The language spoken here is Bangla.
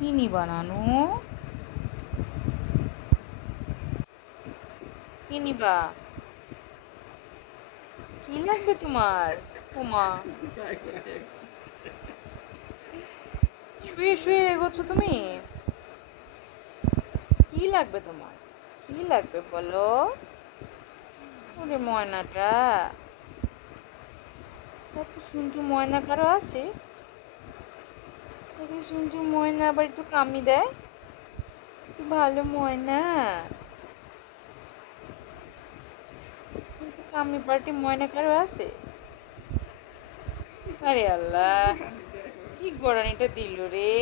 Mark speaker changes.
Speaker 1: কি নিবা নানু কি নিবা কি লাগবে তোমার উমা শুয়ে শুয়ে এগোচ্ছ তুমি কি লাগবে তোমার কি লাগবে বলো ওরে ময়নাটা এত সুন্দর ময়না কারও আছে এত সুন্দর ময়না আবার একটু কামি দেয়? তো ভালো ময়না। কামি পার্টি ময়না কারও আছে? আরে আল্লাহ, কি গোড়ানিটা দিল রে?